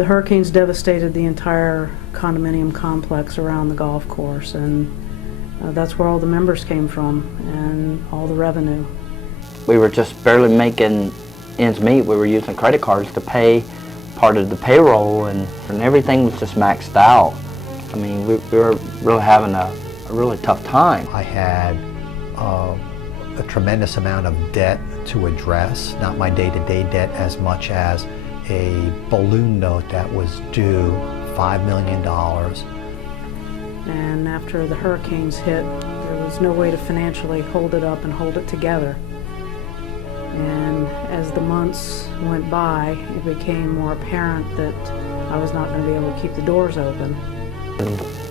The hurricanes devastated the entire condominium complex around the golf course, and that's where all the members came from and all the revenue. We were just barely making ends meet. We were using credit cards to pay part of the payroll, and everything was just maxed out. I mean, we were really having a really tough time. I had a tremendous amount of debt to address, not my day-to-day debt as much as a balloon note that was due $5 million. And after the hurricanes hit, there was no way to financially hold it up and hold it together. And as the months went by, it became more apparent that I was not going to be able to keep the doors open.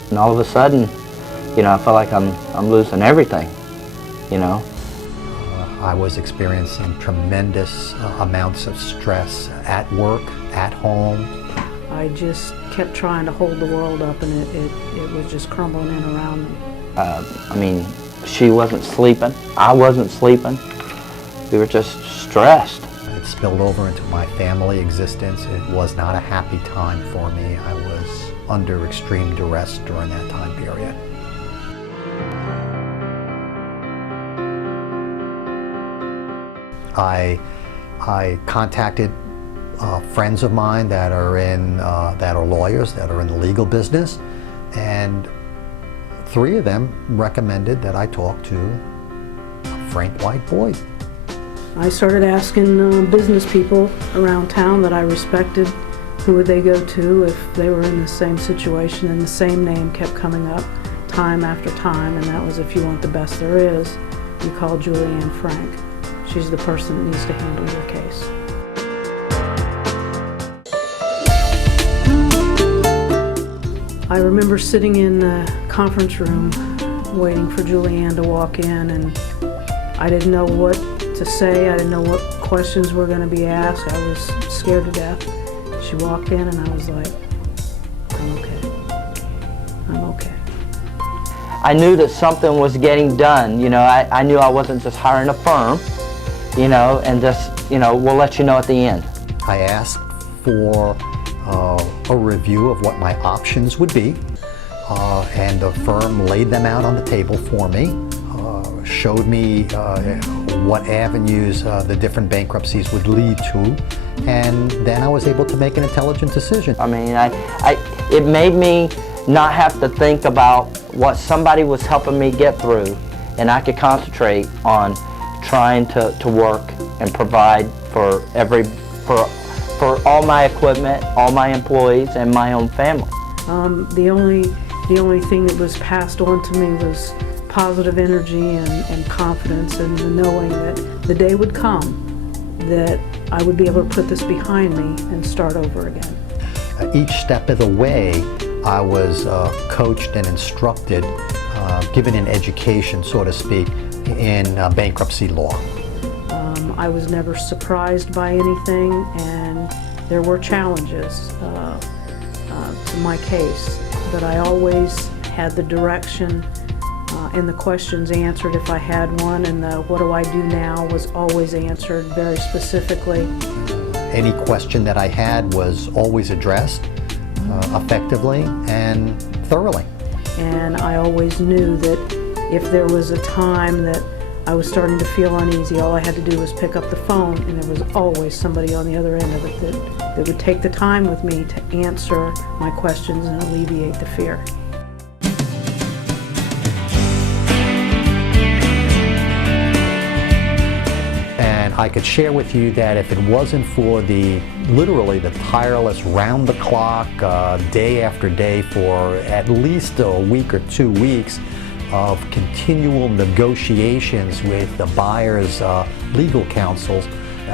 And all of a sudden, you know, I felt like I'm losing everything, you know. I was experiencing tremendous amounts of stress at work, at home. I just kept trying to hold the world up, and it was just crumbling in around me. I mean, she wasn't sleeping, I wasn't sleeping. We were just stressed. It spilled over into my family existence. It was not a happy time for me. I was under extreme duress during that time period. I contacted friends of mine that are lawyers, that are in the legal business, and 3 of them recommended that I talk to Frank White Boyd. I started asking business people around town that I respected, who would they go to if they were in the same situation, and the same name kept coming up time after time, and that was, if you want the best there is, you call Julianne Frank. She's the person that needs to handle your case. I remember sitting in the conference room waiting for Julianne to walk in, and I didn't know what to say. I didn't know what questions were going to be asked. I was scared to death. She walked in and I was like, I'm okay. I'm okay. I knew that something was getting done. You know, I knew I wasn't just hiring a firm, you know, and just, you know, we'll let you know at the end. I asked for a review of what my options would be, and the firm laid them out on the table for me, showed me what avenues the different bankruptcies would lead to, and then I was able to make an intelligent decision. I mean, it made me not have to think about what somebody was helping me get through, and I could concentrate on trying to work and provide for all my equipment, all my employees, and my own family. The only thing that was passed on to me was positive energy and confidence, and the knowing that the day would come that I would be able to put this behind me and start over again. Each step of the way, I was coached and instructed, given an education, so to speak, in bankruptcy law. I was never surprised by anything, and there were challenges to my case, but I always had the direction and the questions answered if I had one, and the what do I do now was always answered very specifically. Any question that I had was always addressed effectively and thoroughly. And I always knew that if there was a time that I was starting to feel uneasy, all I had to do was pick up the phone, and there was always somebody on the other end of it that would take the time with me to answer my questions and alleviate the fear. And I could share with you that if it wasn't for literally the tireless round-the-clock, day after day for at least a week or 2 weeks of continual negotiations with the buyer's legal counsels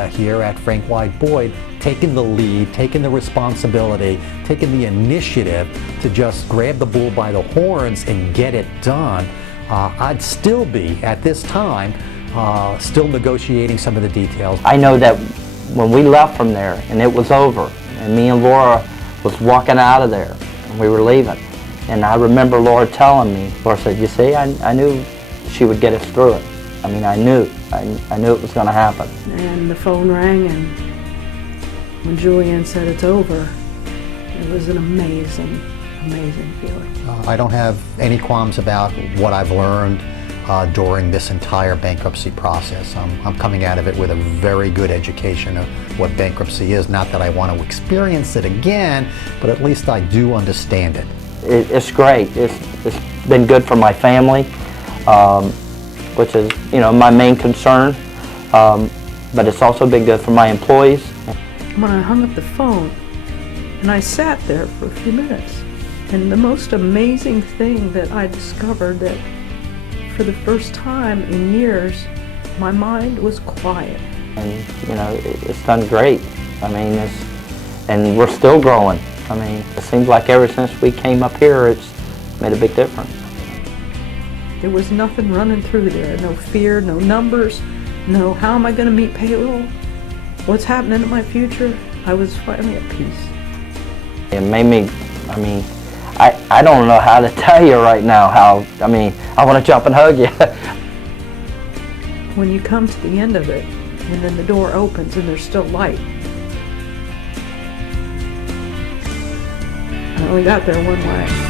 here at Frank White Boyd, taking the lead, taking the responsibility, taking the initiative to just grab the bull by the horns and get it done, I'd still be, at this time, still negotiating some of the details. I know that when we left from there and it was over, and me and Laura was walking out of there, and we were leaving, and I remember Laura telling me, Laura said, you see, I knew she would get us through it. I mean, I knew it was going to happen. And the phone rang, and when Julianne said it's over, It was an amazing, amazing feeling. I don't have any qualms about what I've learned during this entire bankruptcy process. I'm coming out of it with a very good education of what bankruptcy is. Not that I want to experience it again, but at least I do understand it. It's great. It's been good for my family, which is, my main concern. But it's also been good for my employees. When I hung up the phone, and I sat there for a few minutes, and the most amazing thing that I discovered, that for the first time in years, my mind was quiet. And it's done great. I mean, and we're still growing. I mean, it seems like ever since we came up here, it's made a big difference. There was nothing running through there, no fear, no numbers, no how am I going to meet payroll, what's happening in my future. I was finally at peace. It made me, I don't know how to tell you right now how, I want to jump and hug you. When you come to the end of it, and then the door opens and there's still light. I only got there one way.